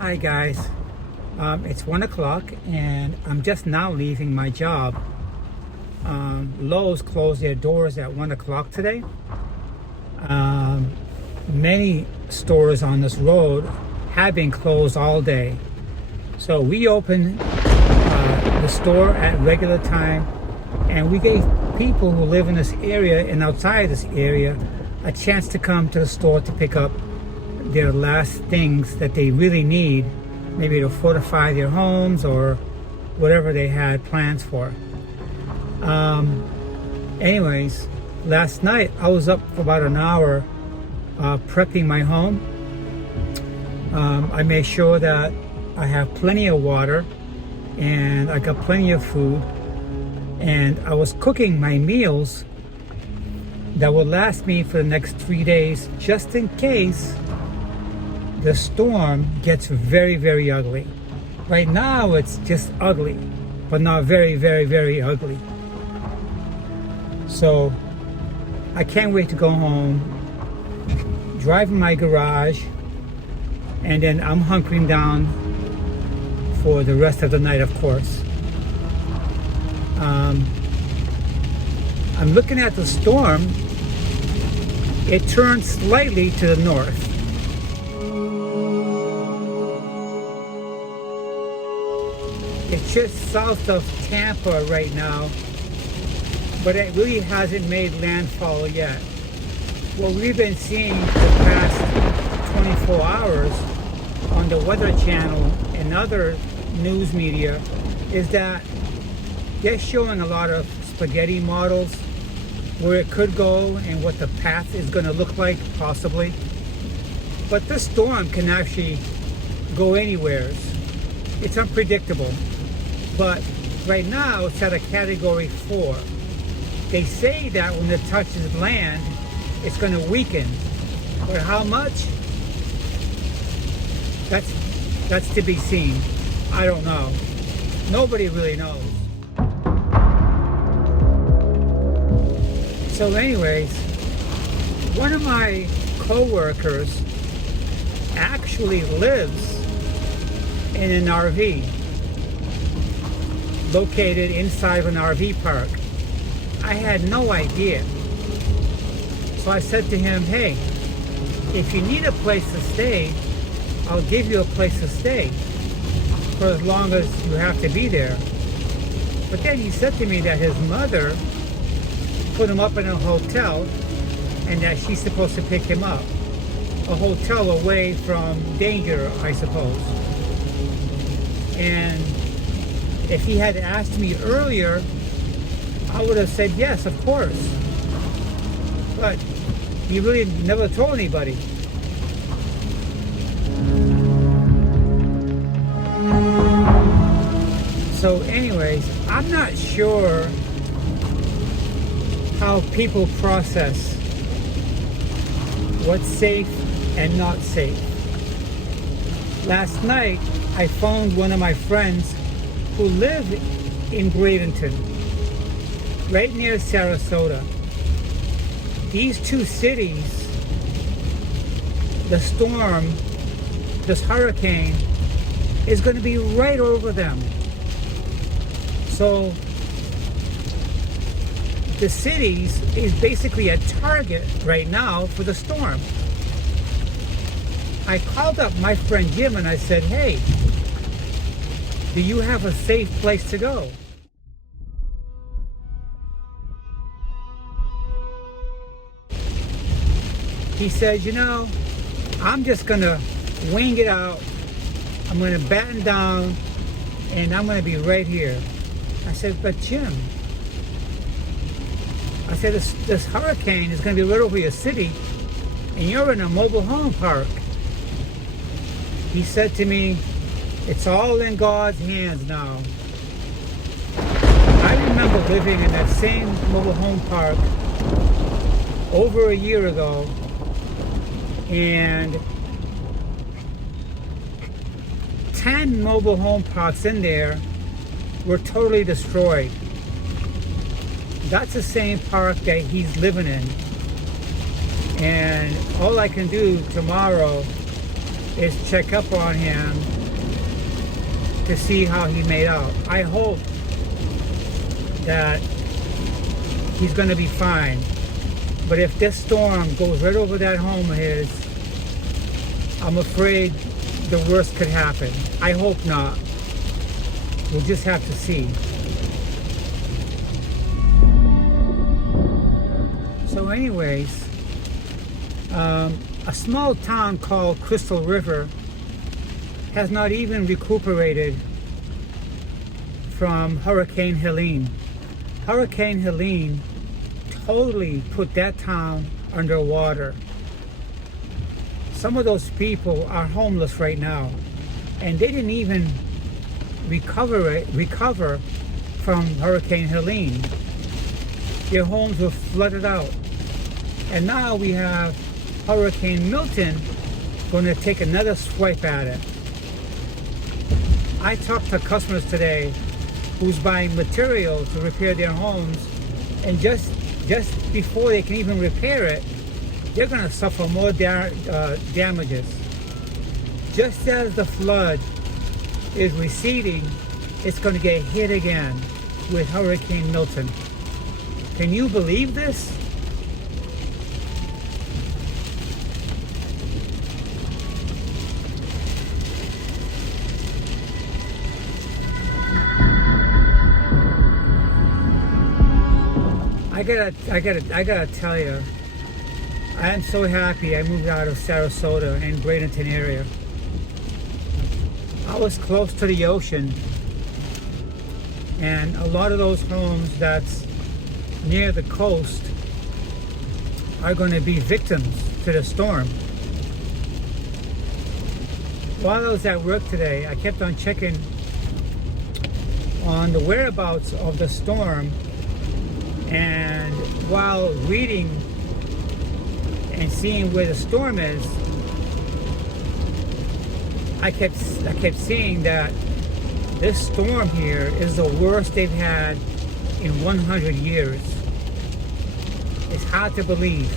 Hi guys, it's 1 o'clock and I'm just now leaving my job. Lowe's closed their doors at 1 o'clock today. Many stores on this road have been closed all day. So we opened the store at regular time, and we gave people who live in this area and outside this area a chance to come to the store to pick up their last things that they really need, maybe to fortify their homes or whatever they had plans for. Anyways, last night I was up for about an hour prepping my home. I made sure that I have plenty of water and I got plenty of food, and I was cooking my meals that will last me for the next 3 days, just in case the storm gets very, very ugly. Right now it's just ugly, but not very, very, very ugly. So I can't wait to go home, drive in my garage, and then I'm hunkering down for the rest of the night, of course. I'm looking at the storm. It turned slightly to the north. It's just south of Tampa right now, but it really hasn't made landfall yet. What we've been seeing for the past 24 hours on the Weather Channel and other news media is that they're showing a lot of spaghetti models where it could go and what the path is going to look like, possibly. But this storm can actually go anywhere. It's unpredictable. But right now it's at a category 4. They say that when it touches land, it's going to weaken. But how much? That's to be seen. I don't know. Nobody really knows. So anyways, one of my co-workers actually lives in an RV located inside of an RV park. I had no idea. So I said to him, hey, if you need a place to stay, I'll give you a place to stay for as long as you have to be there. But then he said to me that his mother put him up in a hotel and that she's supposed to pick him up. A hotel away from danger, I suppose. And if he had asked me earlier, I would have said yes, of course. But he really never told anybody. So anyways, I'm not sure how people process what's safe and not safe. Last night, I phoned one of my friends who live in Bradenton, right near Sarasota. These two cities, the storm, this hurricane, is going to be right over them. So the cities is basically a target right now for the storm. I called up my friend Jim and I said, hey, do you have a safe place to go? He said, you know, I'm just gonna wing it out. I'm gonna batten down and I'm gonna be right here. I said, but Jim, I said, this hurricane is gonna be right over your city and you're in a mobile home park. He said to me, it's all in God's hands now. I remember living in that same mobile home park over a year ago, and 10 mobile home parks in there were totally destroyed. That's the same park that he's living in. And all I can do tomorrow is check up on him to see how he made out. I hope that he's going to be fine. But if this storm goes right over that home of his, I'm afraid the worst could happen. I hope not. We'll just have to see. So anyways, a small town called Crystal River has not even recuperated from Hurricane Helene. Hurricane Helene totally put that town underwater. Some of those people are homeless right now, and they didn't even recover from Hurricane Helene. Their homes were flooded out. And now we have Hurricane Milton going to take another swipe at it. I talked to customers today who's buying material to repair their homes, and just before they can even repair it, they're going to suffer more damages. Just as the flood is receding, it's going to get hit again with Hurricane Milton. Can you believe this? I gotta tell you, I am so happy I moved out of Sarasota and Bradenton area. I was close to the ocean, and a lot of those homes that's near the coast are going to be victims to the storm. While I was at work today, I kept on checking on the whereabouts of the storm, and while reading and seeing where the storm is, I kept seeing that this storm here is the worst they've had in 100 years. It's hard to believe.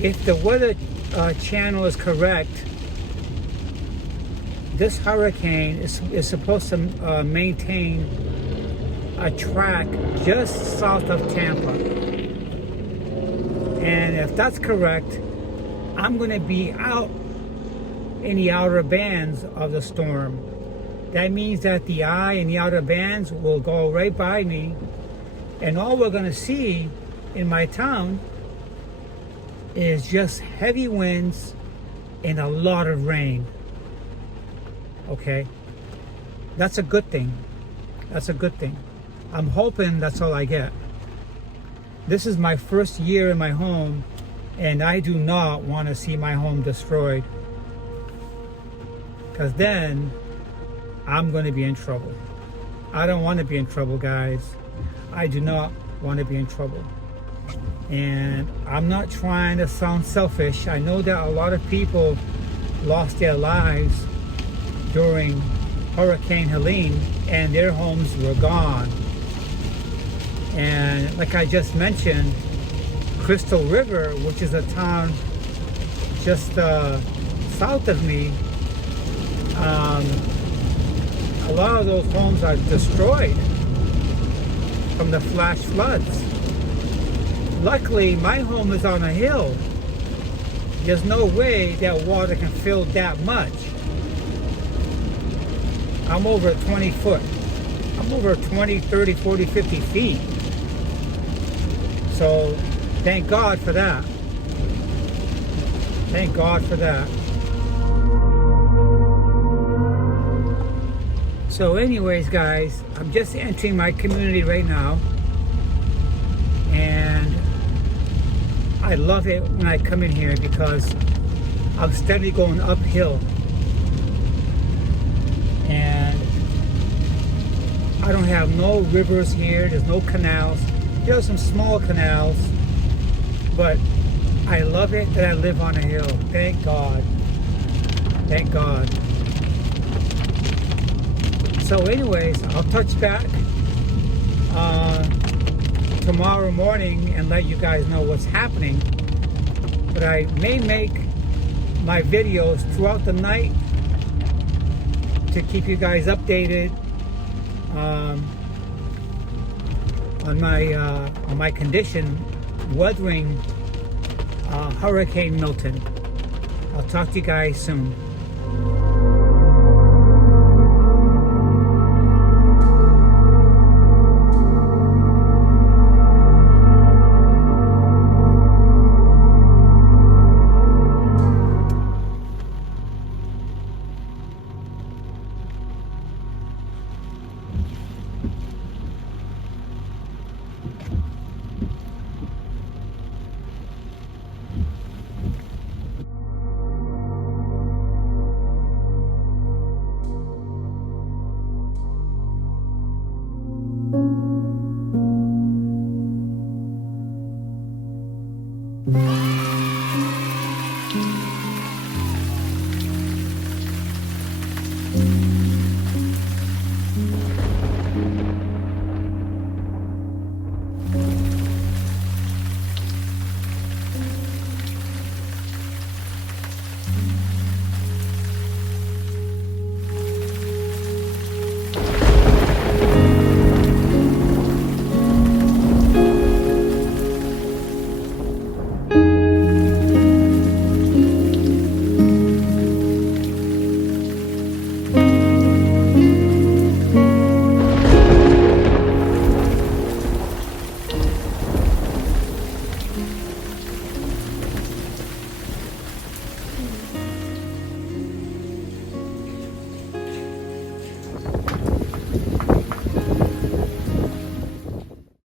If the weather channel is correct, this hurricane is supposed to maintain a track just south of Tampa. And if that's correct, I'm going to be out in the outer bands of the storm. That means that the eye and the outer bands will go right by me, and all we're going to see in my town is just heavy winds and a lot of rain. Okay, that's a good thing. That's a good thing. I'm hoping that's all I get. This is my first year in my home, and I do not want to see my home destroyed, because then I'm going to be in trouble. I don't want to be in trouble, guys. I do not want to be in trouble. And I'm not trying to sound selfish. I know that a lot of people lost their lives during Hurricane Helene, and their homes were gone. And like I just mentioned, Crystal River, which is a town just south of me, a lot of those homes are destroyed from the flash floods. Luckily, my home is on a hill. There's no way that water can fill that much. I'm over 20 foot. I'm over 20, 30, 40, 50 feet. So, thank God for that. Thank God for that. So anyways, guys, I'm just entering my community right now. And I love it when I come in here because I'm steadily going uphill. And I don't have no rivers here. There's no canals. There are some small canals, but I love it that I live on a hill. Thank God. Thank God. So anyways, I'll touch back tomorrow morning and let you guys know what's happening. But I may make my videos throughout the night to keep you guys updated on my condition weathering Hurricane Milton. I'll talk to you guys soon.